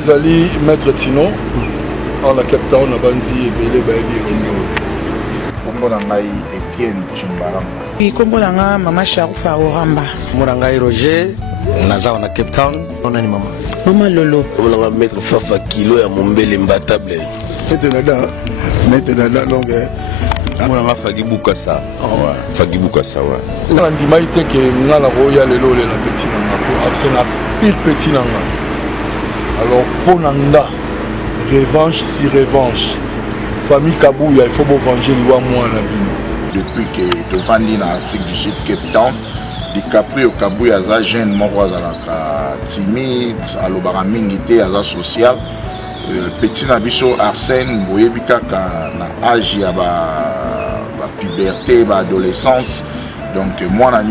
Zali Maître Tino, en la Cape Town, à Bandi et Bélé Baili Rondo. Kombolangai Etienne Chimbalanga. Puis Kombolanga Mama Charoufa Oramba. Morangai Roger, Naza na Cape Town. On a ni maman. Maman Lolo. Kombolanga Maître Fafa Kilo ya Mombele Mbatable. Nete dada donc. Moulanga Fagibukasa. Fagibukasa, ouais. On dit maïté que Nala Roya Lelo la petit nanga. Arsena pire petit nanga. Alors pour Nanga, revanche si revanche. Famille Kabouya, il faut venger les moi la vie. Depuis que Tovandi en Afrique du Sud, Cape Town, DiCaprio Kabouya a jeune membre de la timide, à l'obaraminité, à la sociale. Petit Nabiso Arsène, Boyebika, na âge à la puberté, l'adolescence. Donc, moi, la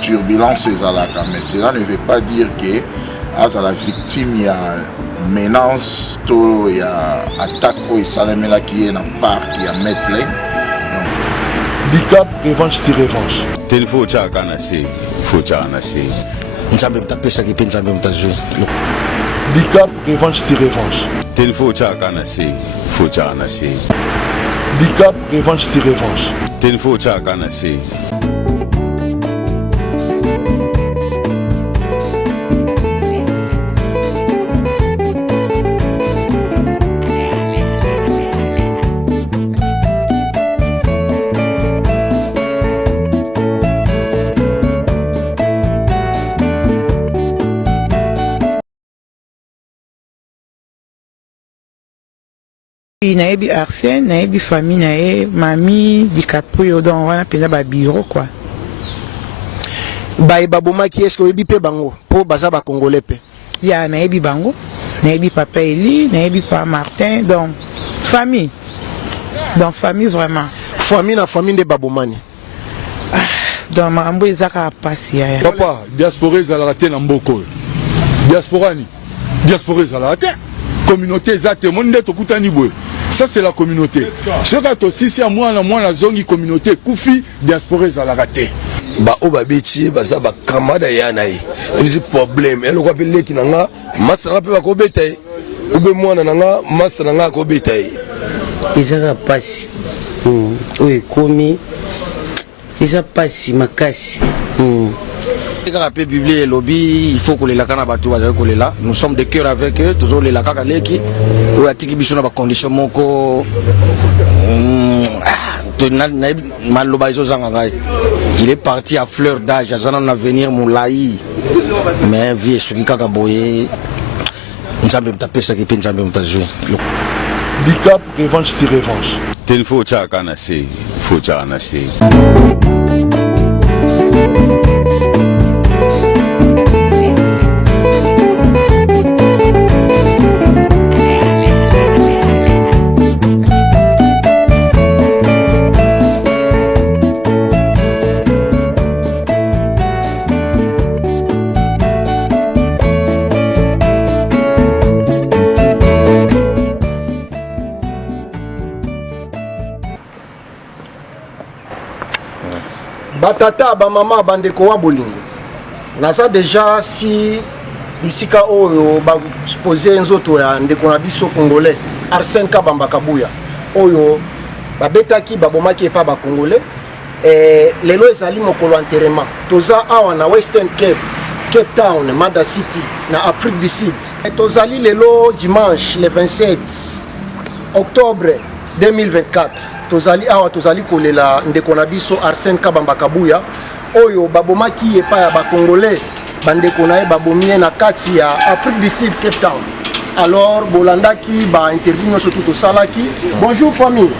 turbulence, mais cela ne veut pas dire que à la victime, il y a menace, il y a attaque, il y a qui est dans le parc, il y a mettre plein. Bicap, revanche si revanche. Telefo Tchaka Nase, faut Tchaka Nase. Nzambe mtapesa kipe nzambe mtazwe. Bicap, revanche si revanche. Telefo Tchaka Nase, faut Tchaka Nase. Bicap, revanche si revanche. Telefo Tchaka Nase. Naebi Arsène, naebi famille nae, mamie, DiCaprio dans wana pena ba bureau quoi. Baboma qui est-ce que oyebi pe bango po baza ba congolais pe. Ya naebi bango, naebi papa Eli, naebi papa Martin donc famille. Donc famille vraiment. Famille na famille de Babomani. Donc mambo ezaka pasi ya. Papa, diaspora ezalaka te na mboko. Diaspora ni. Diaspora ezalaka te. Communauté ezate monde tokutani boye. Ça c'est la communauté. Ce qui aussi si à moi la zone communauté Koufi diaspora ezalaka te. Ba oba beti baza ba kamada yanayi. Ezi problème. Elo kwa pele kinanga masanga pe ba ko betaye. Ube mwana nanga masanga nga ko betaye. Ezaka pasi. Oye komi. Eza pasi makasi. Il faut que les lacana bateau là. Nous sommes de cœur avec eux, toujours les lacana leki. Ou la tiki biso na ba condition moko. Il est parti à fleur d'âge, à un avenir moulaï. Mais vie sur kaka boye. Nous avons tapé ça qui peine jamais m'tazoué. Bicap, revanche si revanche. Telefo Tchaka Nase, faut Tchaka Nase. Batata ba mama bandeko wa bolingo. Naza déjà si bisika oyo ba supposer nzoto ya ndeko na biso congolais Arsène Kabamba Kabuya. Oyo ba betaki ba bomaki pa ba congolais lelo ezali mokolo enterrement. Toza awa na Western Cape, Cape Town, Mada City na Afrique du Sud. Tozali lelo dimanche le 27 octobre 2024. Tozali awa tozali kolela ndeko na biso Arsène Kabamba Kabuya oyo babomaki epa ya ba congolais bandeko na babomie na kati ya Afrique du Sud Cape Town. Alors bolandaki ba interview surtout to salaki. Bonjour famille.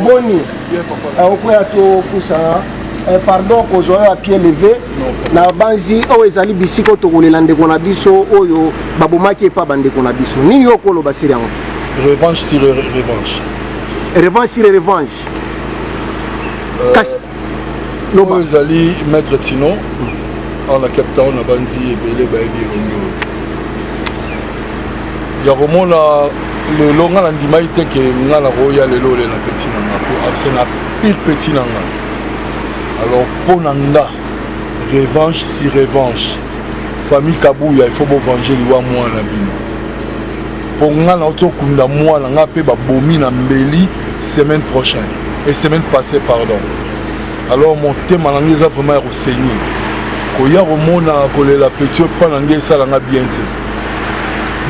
Boni. Okoya to kusa pardon kozoya à pied levé na banzi o ezali bisiko to kolela ndeko na biso oyo babomaki epa bandeko na biso. Nini okolo basiri yango? Revanche sur revanche. Revanche sur revanche. Nous allons Maître Tino, en la Cape Town, à Bandi et Bélé Baili Rondo. Il y a vraiment le long à l'andimaïté que nous avons roya le lot la petit nanga pour Arsène pire petit nanga. Alors pour Nanga, revanche si revanche. Famille Kabouya, il faut venger les moi la bino. pour nga na oto kunda moi na nga pe ba bomi na mbeli semaine prochaine et semaine passée pardon. Alors mon thème na nga vraiment renseigné. Ko ya romona ko la petit pas na nga ça nga bien te.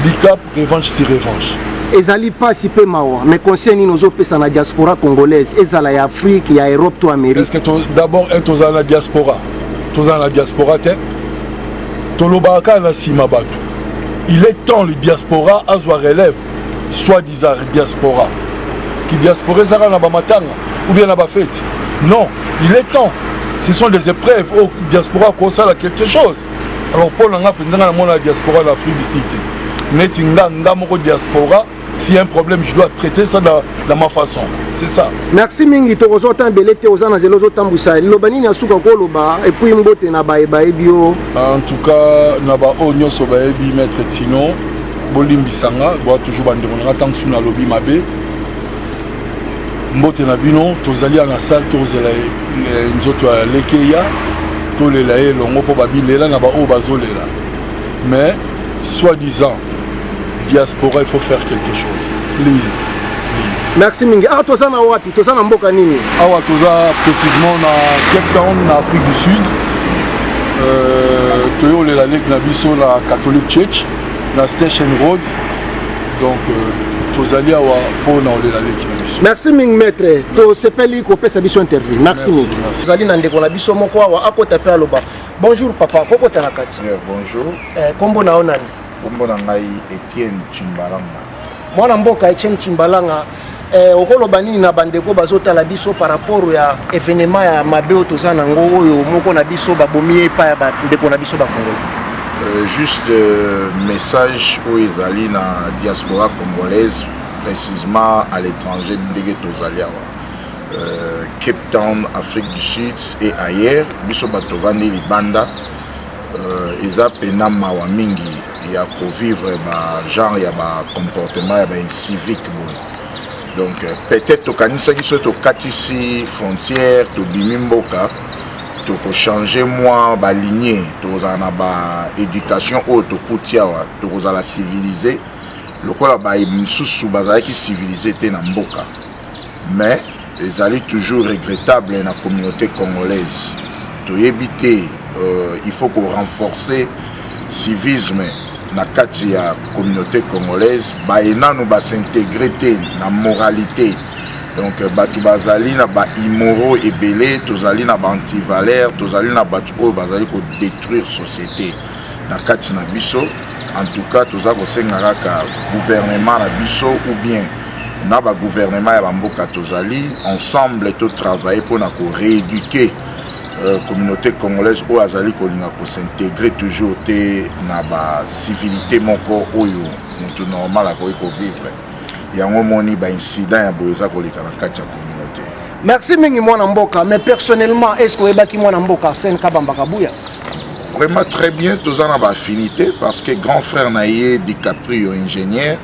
Bicap revanche sur revanche. Ezali pas si peu mawa mais conseil ni nozo pesa na diaspora congolaise ezala ya Afrique ya Europe to Amérique. Est-ce que d'abord un toza la diaspora. Toza la diaspora te. Tolobaka na sima bato. Il est temps le diaspora à soi relève soi-disant diaspora. Qui diaspora ça na ba matanga ou bien na ba fête. Non, il est temps. Ce sont des épreuves au diaspora qu'on sait quelque chose. Alors pour nga pendant la diaspora de l'Afrique du Sud. Netinga ngamoko diaspora. S'il y a un problème, je dois traiter ça de ma façon. C'est ça. Merci mingi to kozo tambelete ozana zelozo tambusa. Lobani nya suka ko loba et puis mbote na ba ebio. En tout cas, na ba onyo so ba ebi maître Tino, bolimbisanga, bo toujours bandeko na tant suna lobi mabe. Mbote na bino tozali na salle tozela nzoto ya lekeya to lela elongo po babilela na ba o bazolela. Mais soi-disant diaspora, il faut faire quelque chose. Please. Merci mingi. Ah, toza na wapi? Toza na mboka nini? Ah, toza précisément na Cape Town, na Afrique du Sud. Toyo le la lek na biso la Catholic Church, na Station Road. Donc tozali awa po na le la lek na biso. Merci mingi maître. To sepeli ko pesa biso interview. Merci mingi. Tozali na ndeko na biso moko awa akota pe aloba. Bonjour papa, koko tarakati. Bonjour. Kombo na onani? Kombo na ngai Etienne Chimbalanga. Mwana mboka Etienne Chimbalanga okoloba nini na bandeko bazotala biso par rapport ya événement ya mabe toza nango oyo moko na biso babomi epa ya bandeko na biso bakongole? Juste message oyo ezali na diaspora congolaise précisément à l'étranger ndenge tozali awa Cape Town, Afrique du Sud et ailleurs biso bato vandi libanda eza pena mawa mingi ya kovivre ba genre ya ba comportement ya ba civique donc peut-être tokanisaki so tokatisi frontière tobimi mboka toko changer moi ba lignée tozala na ba éducation oyo tokuti awa tokozala civilisé lokola ba misusu bazalaki civilisé te na mboka mais ezali toujours regrettable na communauté congolaise toyebi te il faut qu'on renforcer civisme na kati ya communauté congolaise baena no ba s'intégrer te na moralité donc batu bazali na ba immoraux ebele tozali na ba antivaleur tozali na batu oyo bazali ko détruire société na kati na biso en tout cas toza ko senga kaka gouvernement na biso ou bien na ba gouvernement ya bamboka tozali ensemble to travailler pour na ko rééduquer communauté congolaise oyo azali kolinga ko s'intégrer toujours te na ba civilité moko oyo mutu normal akoki ko vivre yango moni ba incident ya boyoza koleka na kati ya communauté. Merci mingi mwana mboka, mais personnellement est-ce que oyebaki mwana mboka Arsène Kabamba Kabuya? Vraiment très bien, toza na ba affinité parce que grand frère naye DiCaprio ingénieur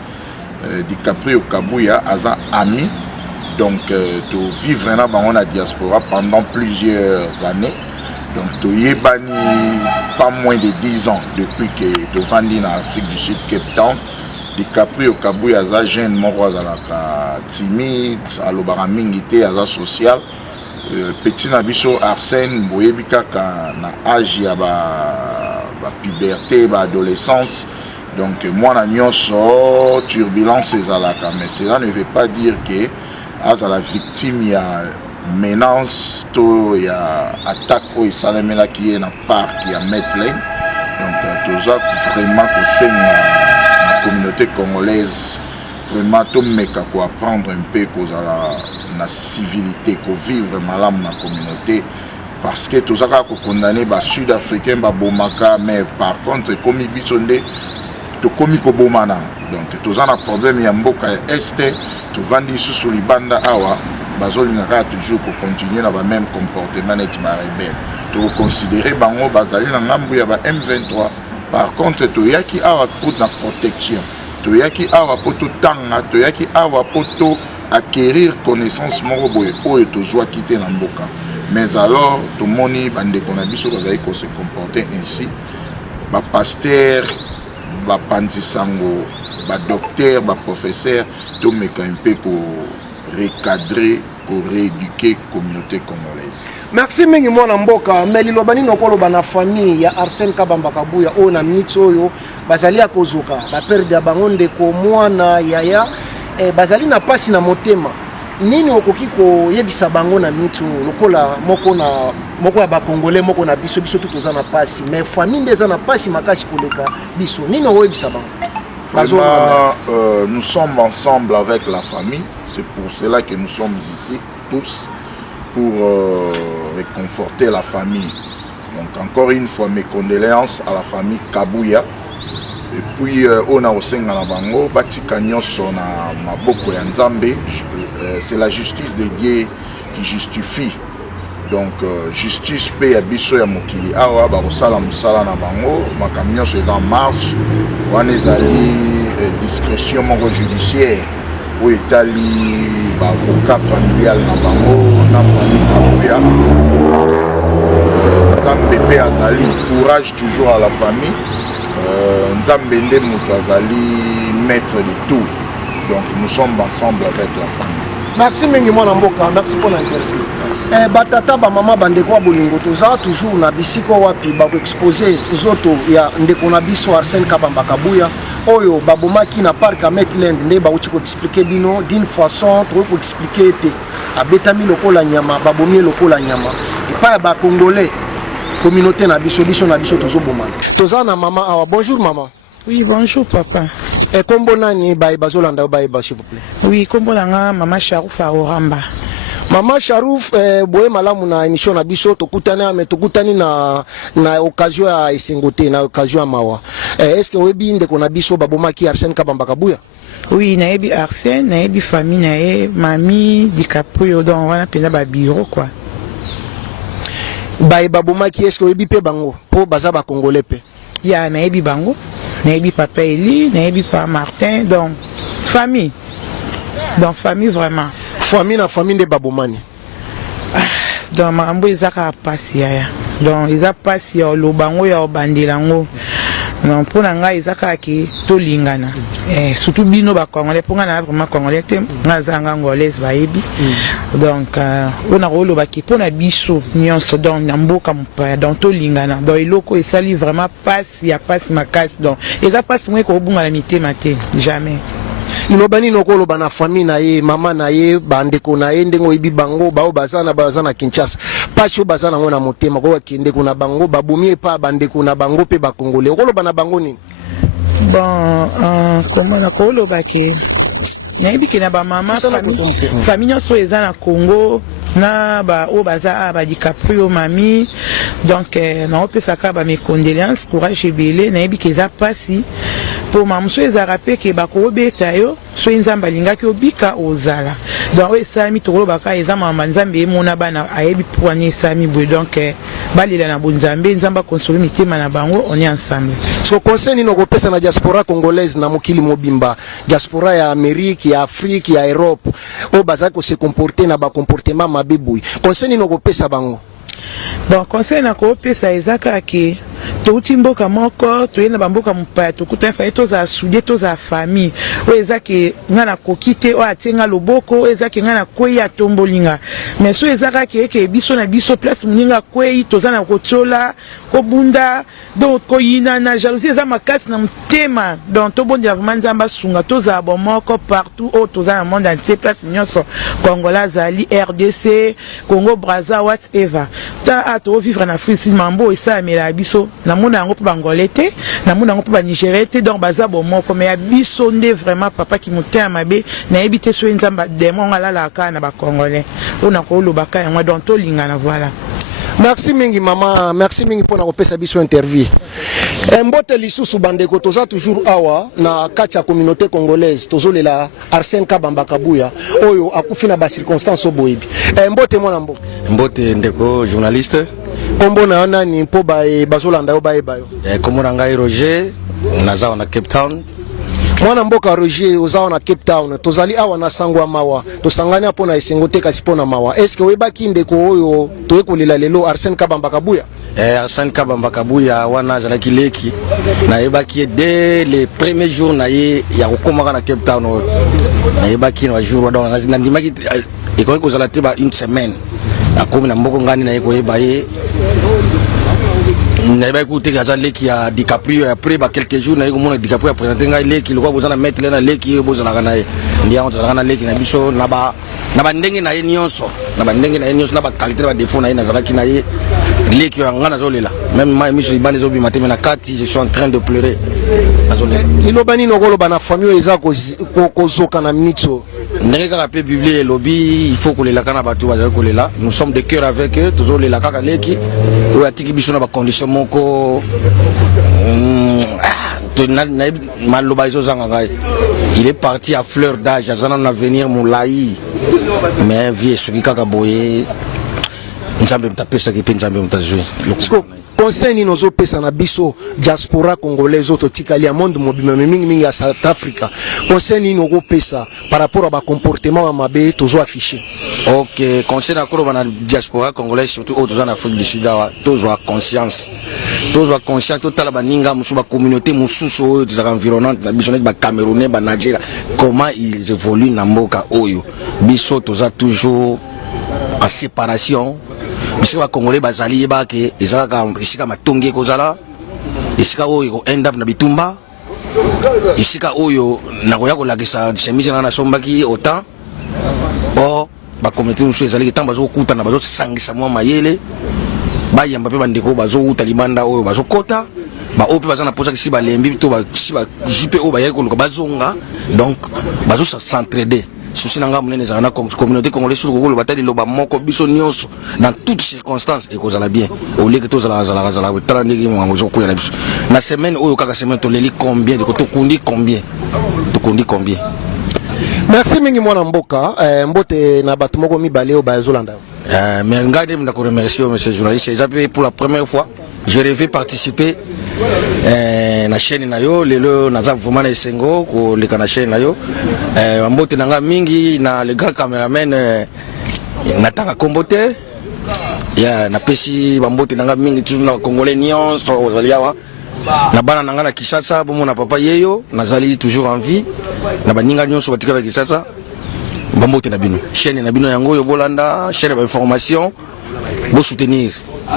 DiCaprio Kabuya aza ami. Donc, de vivre dans la diaspora pendant plusieurs années. Donc, tu es banni pas moins de 10 ans depuis que tu vendis en Afrique du Sud, Cape Town. DiCaprio Kabuya aza jeune moko azalaka timide, alobaka mingi te aza social. Petit na biso Arsène boyebi kaka na âge ya ba puberté, ba adolescence. Donc, moi na nyonso turbulence ezalaka, mais cela ne veut pas dire que à la victime, il y a menace, il y a attaque au Salamela qui est dans le parc, qui est à Medley. Donc, tout ça vraiment au sein de la communauté congolaise, vraiment tout le monde peut apprendre un peu la civilité, qu'on vivre mal dans la communauté. Parce que tout ça qu'on condamné les Sud-Africains, les Bomaka, mais par contre, comme ils bisondent, tout comme ils Bomana. Donc, tout ça a un problème, il y a un Mboka Est. Tu vendis sous les bandes awa, bazolinga toujours pour continuer dans le même comportement et rebelle. Tu considérer bango bazali na ngambu ya ba M23. Par contre, tu yaki awa pour la protection. Tu yaki awa pour tout tanga, tu yaki awa pour tout acquérir connaissance moko boye oyo to zwa quitter na mboka. Mais alors, tout moni bande kona biso bazali ko se comporter ainsi. Ba pasteur ba pantisango docteur, professeur, tout mais un peu pour recadrer, pour rééduquer la communauté congolaise. Merci mingi mwana mboka meli lobani nokoloba na famille ya Arsène Kabamba Kabuya o na minute oyo bazali ya kozuka ba perdre bango ndeko mwana yaya bazali na pasi na motema nini okoki koyebisa bango na minute lokola moko ya ba congolais moko na biso tutoza na pasi mais famille ndeza na pasi makasi koleka biso nini oyebisa bango? Vraiment, nous sommes ensemble avec la famille, c'est pour cela que nous sommes ici tous pour réconforter la famille. Donc encore une fois mes condoléances à la famille Kabuya. Et puis on a aussi na bango batika nyonso na maboko ya Nzambe. C'est la justice de Dieu qui justifie. Donc justice pe ya biso ya mokili awa ba kosala musala na bango makamyo c'est en marche wana ezali discrétion moko judiciaire ou etali ba avocat familial na bango na famille Kabuya. Nzambe pe azali courage toujours à la famille. Nzambe nde mutu azali maître de tout. Donc nous sommes ensemble avec la famille. Merci mingi mwana mboka, merci pour l'interview. Batata ba mama bandeko bolingo toza toujours na bisiko wapi ba exposer zoto ya ndeko na biso Arsène Kabamba Kabuya oyo babomaki na parc Ametland nde ba uchi ko expliquer bino d'une façon trop ko expliquer te abetami lokola nyama babomi lokola nyama et pas ba congolais communauté na biso na biso tozo boma toza na mama awa. Bonjour maman. Oui, bonjour papa. Et kombo nani bazolanda s'il vous plaît? Oui, kombo nanga mama Sharouf Oramba. Mama Sharouf boye malamu na émission na biso tokutani na occasion ya esengote na occasion ya mawa. Est-ce que webi ndeko na biso babomaki Arsène Kabamba Kabuya? Oui, nayebi Arsène, nayebi famille naye mami DiCaprio donc wana pena ba bureau quoi. Babomaki est-ce que webi pe bango po baza ba congolais pe? Ya nayebi bango. Nayebi papa Eli, nayebi papa Martin, donc famille vraiment. Famille na famille de babomani. Donc makambo ezaka pasi ya. Donc eza pasi ya lobango ya bandelango. Non pour nanga ezaka ki tolingana. Surtout bino ba congolais pour nga vraiment congolais te ngazanga ngolaise bayebi. Donc on a rolo ba ki pona biso nyonso donc na mboka mpa donc tolingana. Donc eloko esali vraiment pasi ya pasi makasi donc eza pasi mwe ko bunga na mitema te jamais. Nobani nokolo bana famille na ye mama na ye bandeko na ye ndengo ibi bango bao bazana Kinshasa pacho bazana ngona motema ko kende kuna bango babumie pa bandeko na bango pe ba congolais okolo bana bango nini? Bon comment na kolo bake nayebi ke na ba mama famille nyonso eza na Congo na ba o baza ba DiCaprio mami donc na opesaka ba mes condoléances courage ebele nayebi ke eza pasi pour mamuso ezara pe ke bakobeta yo so nzamba lingaki obika ozala donc esami tokolo baka eza mama nzambe emona bana ayebi poigner esami boy donc balela na bonzambe nzamba console mitema na bango on est ensemble. So conseil ni nokopesa na diaspora congolaise na mokili mobimba diaspora ya Amérique ya Afrique ya Europe o bazako se comporter na ba comportement mabiboui conseil ni nokopesa bango? Bon conseil na kopesa ezaka ke touti mboka moko toyena bamboka mupaya tokuta fa toza soudé toza famille o ezaki ngana kokite o atenga loboko ezaki ngana kweya tombolinga mais so ezaka ke biso na biso place muninga kweyi toza na kotola ko bunda donc koyina na jalousie eza makasi na mutema donc to bondia vraiment nzamba sunga toza bomoko partout o toza na monde entier place nyonso Congola zali RDC Congo Brazza whatever ta ato vivre na Afrique mambo esa mela biso na mona yango pe bangolete na mona yango pe ba Nigeria te donc baza bomoko mais ya biso nde vraiment papa ki mutea mabe na ebite so nzamba demo ngala la ka na ba congolais ona ko lo baka yango donc to lingana voilà. Merci mingi mama, merci mingi pona kopesa biso interview. Mbote lisusu bandeko toza toujours awa na kati ya communauté congolaise tozolela Arsène Kabamba Kabuya oyo akufi na ba circonstances oboyibi. Mbote mwana mboka. Mbote ndeko journaliste. Kombo na nani mpo bazolanda yo bayebayo? Kombo na ngai Roger naza na Cape Town. Mwana mboka Roger ozawa na Cape Town tozali awa na sangwa mawa tosangani apo na esengote kasi pona mawa est-ce que webaki ndeko oyo toyekolela lelo Arsène Kabamba Kabuya? Arsène Kabamba Kabuya wana azalaki leki nayebaki dès les premiers jours na ye ya kokomaka na Cape Town nayebaki na jour donc nandimaki ekoki kozala te ba une semaine akomi na mboko ngani na ye koyeba ye nayebaki kuteki aza leki ya DiCaprio après ba quelques jours na ye komona DiCaprio apresente ngai leki lokwa bozala maître na leki ye bozalaka na ye ndi yango tozalaka na leki na biso na bandenge na ye nyonso na bandenge na ye nyonso na bakalite na badefo na ye nazalaki na ye leki nga nazolela même ma émission ibande ezobima te me na kati je suis en train de pleurer nazolela liloba nini okoloba na famille oyo eza kozoka na minute oyo ndenge kaka mpe biblie elobi il faut kolelaka na bato bazali kolela nous sommes de cœur avec eux tozolela kaka leki oyo atiki biso na bacondition moko maloba ezozanga ngai il est parti à fleur d'âge aza nano avenir molai mais vie esoki kaka boye nzambe mutapesaki mpe nzambe mutazwi conseil nini ozopesa na biso diaspora congolaise oyo totikali ya monde mobima mingi ya South Africa conseil nini okopesa par rapport à bacomportement ya mabe tozoaffiche? Ok, conseil nakoloba na diaspora congolaise surtout oyo toza na Afrique du Sud awa tozwa conscience totala baninga mosusu bacommunauté mosusu oyo tozalaka environnante na biso neti bacamerounais banigeria comment ils évoluent na mboka oyo biso toza toujours en séparation bisika bacongolais bazali yebake ezalaka esika matongi ekozala esika oyo eko-end up na bitumba esika oyo nakoya kolakisa chemise na nasombaki autant or bacommunauté mosusu ezalaki ntango bazokutana bazosangisa mwa mayele bayamba mpe bandeko bazouta libanda oyo bazokota baoyo mpe baza na posa kisi balembi to basi bajupe oyo bayaki koluka bazonga donc bazosentraider souci na nga monene ezala na communauté congolaise surtout kokoloba ta liloba moko biso nyonso dans toutes circonstances ekozala bien oleki tozalakazalaka tala ndenge mwango ezokoya na biso na semaine oyo kaka semaine toleli combien tokundi combien merci mingi mwana mboka mbote na bato moko mibale oyo bazolanda mais ngai nde ndako remercier monsieur journaliste eza mpe pour la première fois je rêvais participer na chaîne na yo lelo naza vraiment na esengo koleka na chaîne na yo mbote na nga mingi na le grand cameraman natanga kombo te ya napesi bambote na nga mingi toujours na congolais nyonso ozali awa na bana na nga na Kinshasa bomona papa yeyo nazali toujours en vie na baninga nyonso batika na Kinshasa bambote na bino chaîne na bino yango yo bolanda chaîne ba information bo soutenir.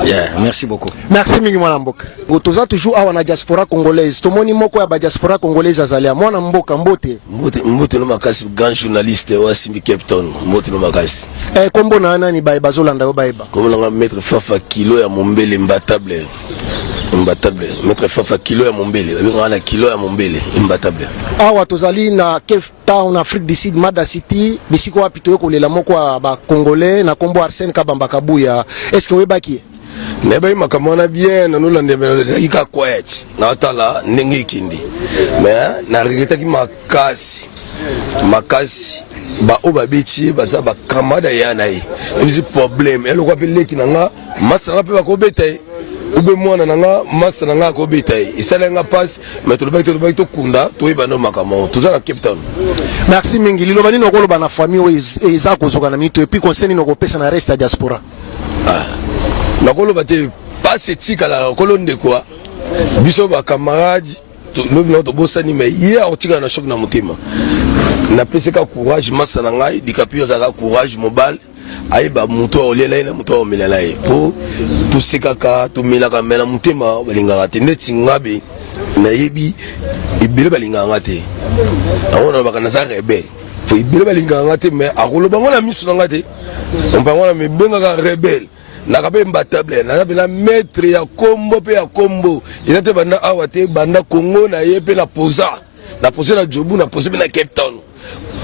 Yeah, merci beaucoup. Merci mingi mwana mboka. Toza toujours awa na diaspora congolaise. Tomoni moko ya ba diaspora congolaise azalia mwana mboka mbote. Mbote no makasi grand journaliste wa Simbi Cape Town. Mbote no makasi. Kombo na nani bazolanda yo baeba. Kombo na maître Fafa kilo ya Mombele imbattable. Maître Fafa kilo ya Mombele. Ngana kilo ya Mombele imbattable. Awa tozali na Cape Town Afrique du Sud Mada City bisiko wapi to kolela moko ba congolais na kombo Arsène Kabamba Kabuya. Est-ce que webaki neba makamona bien na nolande ika quiet na atala ndenge ikindi mais na regretaki makasi ba obabiti baza ba kamada yana yi ezi problème elo kwa peleki nanga masana pe bakobeta ube mwana nanga masana nanga kobeta isala nga passe mais to to kunda to ibano makamo to za Cape Town. Merci mingi liloba nini okoloba na famille eza kozoka na minute et puis conseil nini okopesa na reste ya diaspora nakoloba te pas etikala nakolo ndekwa biso bacamarade lobi tobosani me ye akotikala na choc na motema napesaka courage masa na ngai DiCaprio azalaka courage mobile ayeba moto aolela ye na moto aomelela ye mpo tosekaka tomelaka me na motema balingaka te ndeti ngabe nayebi ebele balingaka nga te yango nalobaka naza rebele po ebele balingaka nga te me akoloba ngo na miso na nga te ompango na mebengaka rebele nakabe imbattable na maître ya kombo pe ya kombo ina te banda awa te banda Congo na ye pe na posa na Jobu na posa pe na Cape Town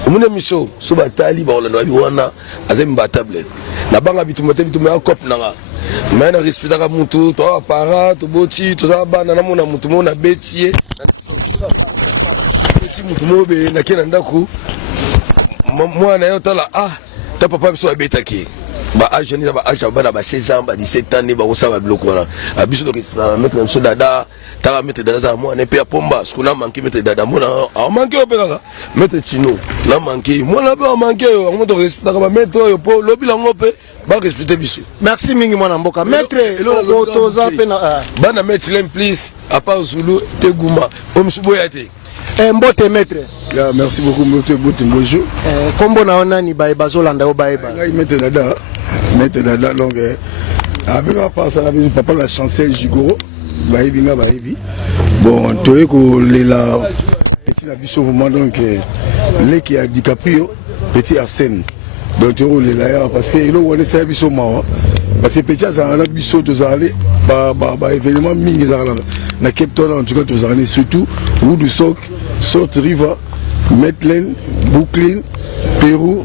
omune miso so batali ba olanda bi wana aza imbattable na banga bituma ya cop nanga mais na respectaka mutu to apara to boti to za bana na mona mutu mona betie mutu mobe na kena ndaku mwana yo tala ta papa biso abetaki ba âge ni ba âge ba na ba 16 ans ba 17 ans ni ba ko sa ba biloko wana abiso donc mettre na dada ta mettre dada za moi ne pe pomba ce qu'on a manqué mettre dada mona a manqué o peka mettre chino na manqué mona ba manqué on to respect ba mettre yo po lobi la ngope ba respecter biso. Merci mingi mwana mboka maître to za pe na bana mettre lem please à part Zulu Teguma o msubo ya te mbote maître. Merci beaucoup mbote bonjour. Kombo na ona ni ba bazolanda o ba mettre dada donc avec papa la chanson Jigoro baibinga baibi bon toye ko lela petit na biso vraiment donc leki a DiCaprio petit Arsène donc toye ko lela ya parce que ilo wone sa biso mawa parce que petit azana biso to zale ba événement mingi zala na Cape Town en tout cas to zale surtout Route du Soc Salt River Medland Brooklyn Pérou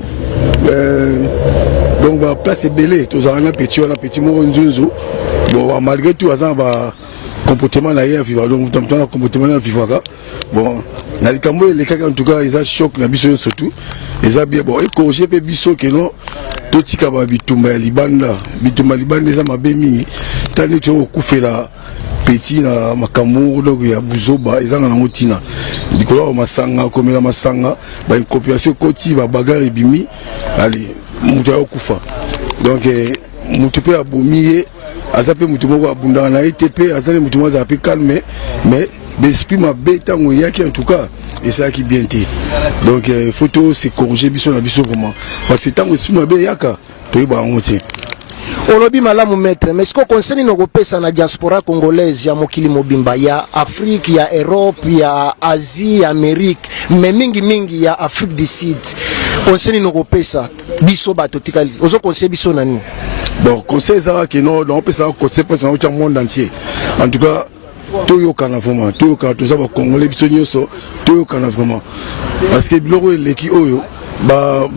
donc ba place belé to zala petit mo nzunzu bon malgré tout azan ba comportement na hier vivre donc tant comportement na vivre bon na likambo les cas en tout cas ils a choc na biso surtout ils a bien bon et corriger pe biso que non to tika ba bitumba libanda za mabe mingi tani to kufela petit na makambo donc ya buzoba ezanga na motina dikolo masanga komela masanga ba coopération koti ba bagarre bimi allez mutu ya kufa donc mutu pe abomiye azape mutu moko abunda na ETP azali mutu moko azape calme mais l'esprit m'a bétango yaki en tout cas et ça qui bien été donc photo c'est corriger biso na biso vraiment parce que tant esprit m'a bé yaka to ba ngoti olobi malamu maître mais ce qu'on concerne no kopesa na diaspora congolaise ya mokili mobimba ya Afrique ya Europe ya Asie ya Amérique mais mingi ya Afrique du Sud concerne no kopesa biso bato tikali ozo conseil biso nani bon conseil ça que non on peut ça conseil pour le monde entier en tout cas Toyo kana vraiment Toyo kana tous les Congolais biso nyoso Toyo kana vraiment parce que biloko leki oyo ba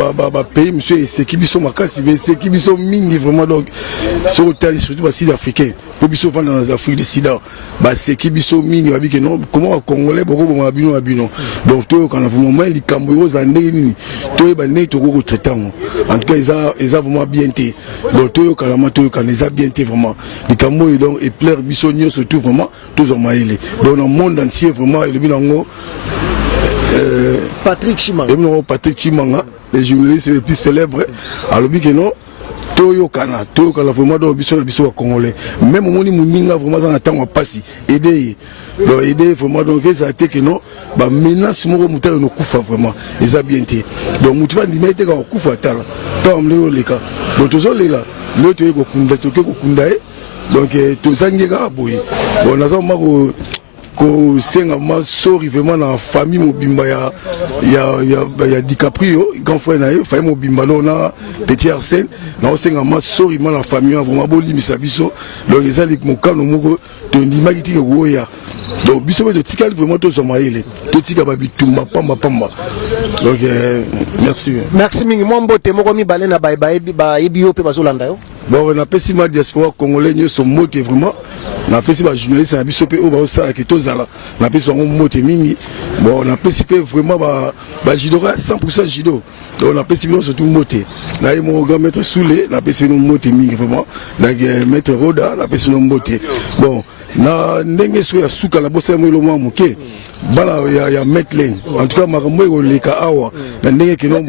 pays monsieur et c'est qui biso makasi mais c'est qui biso mingi vraiment donc sur tel surtout ba sud africain pour biso vendre dans l'Afrique du Sud ba c'est qui biso mingi ba que non comment Congolais boko bo abino donc Toyo kana vraiment mais les Camerounais zandé ni Toyo ba né to ko traiter en tout cas ils a vraiment bien été donc Toyo kana ils a bien été vraiment les Camerounais donc et plaire biso nyo surtout vraiment tous en maïlé dans le monde entier vraiment et le binango Patrick Chimanga, le journaliste le plus célèbre, à l'obéissance, Toyo Kana vraiment dans le biso congolais. Même au moment où Mouninga vraiment en attend passer, aider vraiment donc ça a été que non, bah menace mon moutar no kufa vraiment, ils a bien été. Donc moutar dit mais t'es quand kufa tala, pas on les cas. Donc toujours les là, l'autre est kunda donc tout ça n'y a boy. Bon nous avons ko senga ma sori vraiment na famille mobimba ya DiCaprio grand frère na ye famille mobimba na petit Arsène na senga ma sori ma na famille vraiment bolimisa biso donc ezali mokano moko to ndimaki tike woya donc biso de tikali vraiment to somaile to tika ba bitumba pamba donc merci mingi mwambote moko mibale na ba yebi yo pe bazolanda yo bon na pesi ma diaspora congolais nyoso mote vraiment na pesi ba journaliste na biso pe o ba osala ke tozala na pesi bango mote mingi bon na pesi pe vraiment ba jidora 100% jido donc na pesi bino surtout mote na ye mo grand maître Soulé na pesi bino mote mingi vraiment donc maître Roda na pesi bino mote bon na ndenge so ya suka la bosa mo lo moke bala ya Medland en tout cas makambo ko leka awa na ndenge kino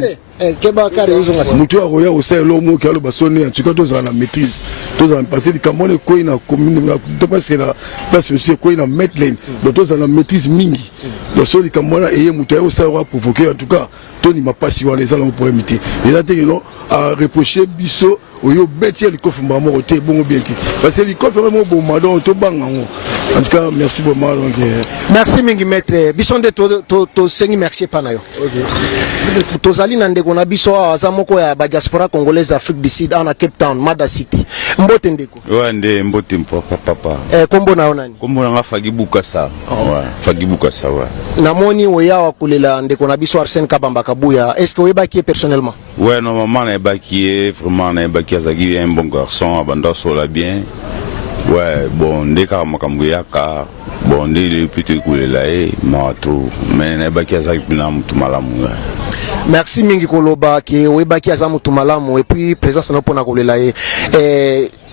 mutu akoya kosala lomo ki aloba soni en tout cas tozala na maîtrise tozala passé likambo ekoi na commune to parce na place monsieur ekoi na Medland donc tozala na maîtrise mingi donc so likambo na eye mutu ayo osala provoquer en tout cas toni mapasi wana ezala pour imiter eza te non à reprocher biso oyo beti le coffre mamo te bongo bien ti parce que le coffre vraiment bon madon to bangango en tout cas merci vraiment donc merci mingi maître bisonde to sengi merci panayo OK tozali na ndeko na biso aza moko ya ba diaspora congolaise Afrique du Sud na Cape Town Mada City mbote ndeko wande mbote papa kombo na onani kombo na Fagibuka sa ouais Fagibuka sa ouais namoni oya wa kulela ndeko na biso Arsène Kabamba Kabuya est-ce que oyeba qui personnellement ouais normalement na ba qui vraiment na ba qui azaki un bon garçon abanda sola bien ouais bon ndeka makambo yaka bon ndile plutôt kulela mato mais na ba qui azaki na mutu malamu Merci mingi koloba ki oyebaki aza mutu malamu et puis présence na pona kolela ye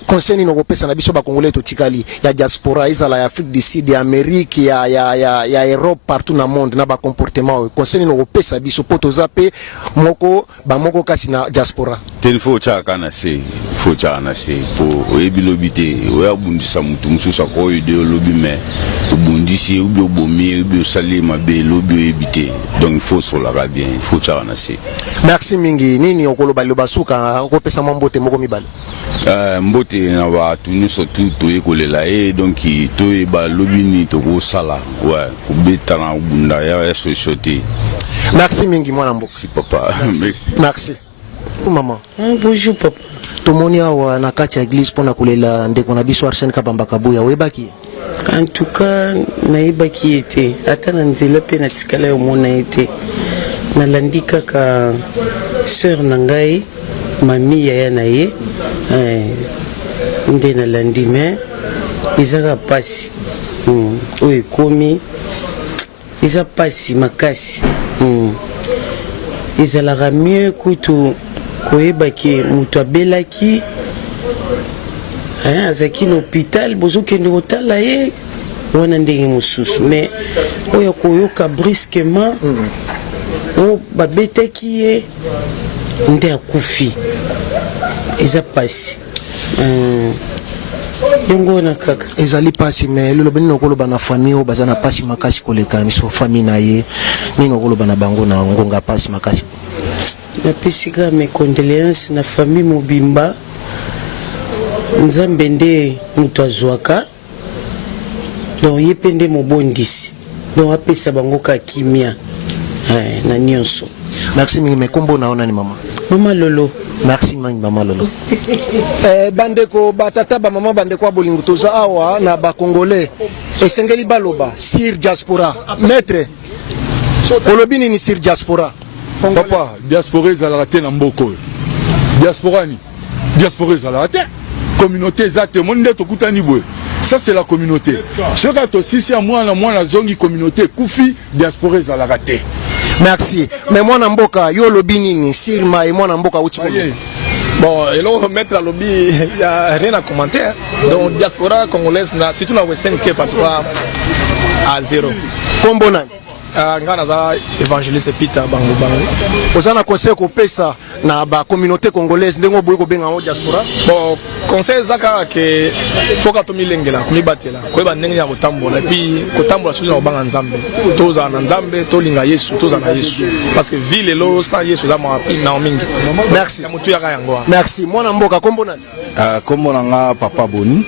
conseil nino kopesa na biso ba congolais to tikali ya diaspora izala ya Afrique du Sud ya Amérique ya Europe partout na monde na ba comportement conseil nino kopesa biso poto zape moko kasi na diaspora tel faut chaka na se pour oyebi lobité oya bundisa mutu mususa ko ide lobi mais bundisi ubi obomi ubi osali mabe lobi oyebite donc il faut sola bien il faut chaka na se. Merci mingi nini okoloba lobasuka kopesa mbote moko mibale mbote na batu nyonso tu toyekolela ye donc toyeba lobi nini tokosala kobeta na bunda ya société. Merci mingi mwana mboka. Si papa. Merci. Maman. Bonjour papa. Tomoni awa na kati ya église pona kolela ndeko na biso Arsène Kabamba Kabuya oyebaki. En tout cas nayebaki ete ata na nzela pe na tikala yo mona ete nalandi kaka sœur na ngai mami yaya na ye nde nalandi me ezaka pasi oyo ekomi eza pasi makasi ezalaka mieux kutu koyebaki moto abelaki azalaki na hôpital bozokende kotala ye wana ndenge mosusu mais oyo koyoka brusquement oyo babetaki ye nde akufi eza pasi yongo na kaka ezali pasi mais lelo beni nokoloba na famille oyo baza na pasi makasi koleka miso famille na ye nini okoloba na bango na ngonga pasi makasi napesi kaka mes condoléances na famille mobimba nzambe nde moto azwaka donc ye mpe nde mobondisi donc apesa bango ka kimia na nyonso. Merci mingi me kombo na ona ni mama Lolo. Merci mingi mama Lolo. Bandeko batata ba mama bandeko wa bolingo toza awa na ba congolais esengeli baloba sur diaspora maître olobini ni sur diaspora papa diaspora ezalaka te na mboko diaspora ezalaka te communauté ezate monde nde tokutani boye ça c'est la communauté soki atosisi ya mwana zongi communauté kufi diaspora ezalaka te. Merci mais mwana mboka yo lobi nini sur ma mwana mboka uti bon eloko mettre à lobby il y a rien à commenter donc diaspora congolaise na surtout na Western Cape en tout cas à zéro kombo nani ngana za évangéliste Peter bango osana conseil ko pesa na ba communauté congolaise ndengo boye ko benga o diaspora bon conseil zaka ke foka to milengela ko mibatela ko ba ndenge ya kotambola puis kotambola sulu na banga nzambe toza na nzambe to linga Yesu toza na Yesu parce que ville lo sans Yesu za ma na mingi. Merci ya mutu ya yango. Merci mwana mboka kombo nani kombo nga papa Boni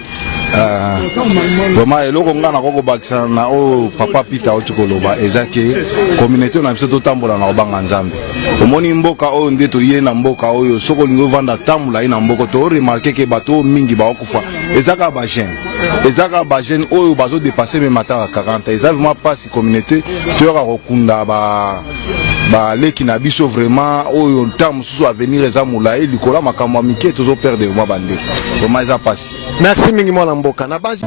vraiment eloko nga na koko bakisa na o papa Peter otikoloba ezaki communauté na biso totambola na obanga nzambe omoni mboka oyo nde toye na mboka oyo soko lingo vanda tambola ina mboka to remarquer ke bato mingi bakufa ezaka ba jeune oyo bazo dépasser même mata 40 ezaka vraiment pas si communauté toyoka kokunda ba leki na biso vraiment oyo ntamu susu avenir eza mulayi likola makambo mike tozo perdre vraiment bande vraiment eza pasi. Merci mingi mwana mboka na base